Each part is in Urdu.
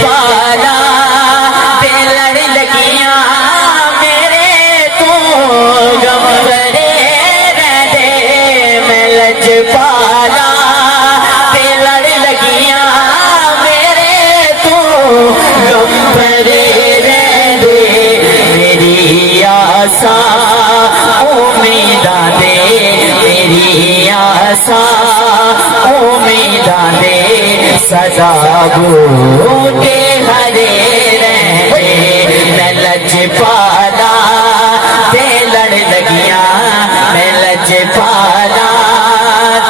پالا تے لڑ لگیاں میرے تو غم بھرے رہندے میں لج پالا تے لڑ لگیاں میرے تو غم بھرے رہندے میری آساں امیداں دے میری آساں امیداں دے سزا بوٹے ہرے رہندے میں لج پالا تے لڑ لگیاں میں لج پالا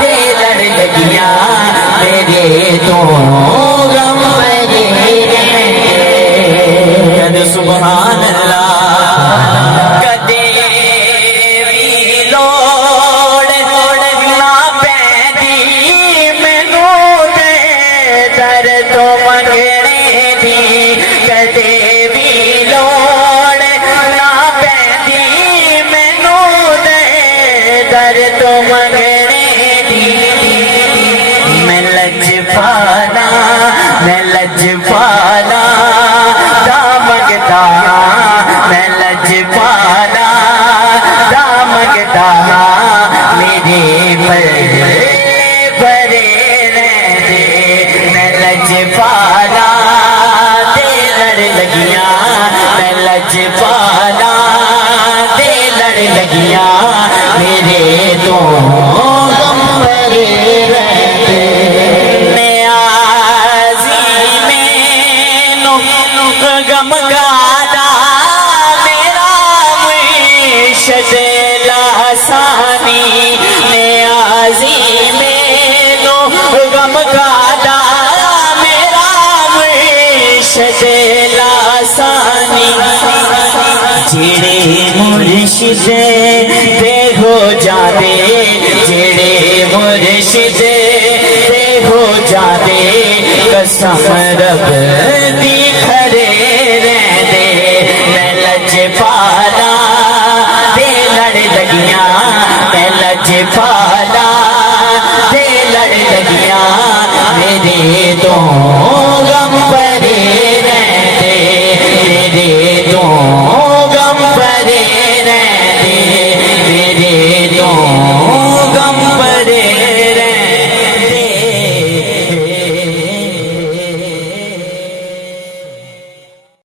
تے لڑ لگیاں میرے تو غم بھرے رہندے سبحان اللہ کدے بھی لوڑ نہ پیندی مینوں تے در تو منگنے دی کدے بھی لوڑ نہ پیندی مینوں تے در تو منگنے دی میں لج پالا میں لج پالا دا منگدا میں لج پالا دا منگدا میرے پلے بھرے رہندے میں لج پالا تے لڑ لگیاں میں لج پالا تے لڑ لگیاں میرے تو غم بھرے رہندے نیازی مینوں غم گادا میرا مرشد لاسانی نیازی مینوں غم گادا میرا مرشد لاسانی جڑے مرشد دے ہو جاندے جڑے مرشد دے ہو جاندے قسم رب دی کھڑے رہندے میں لج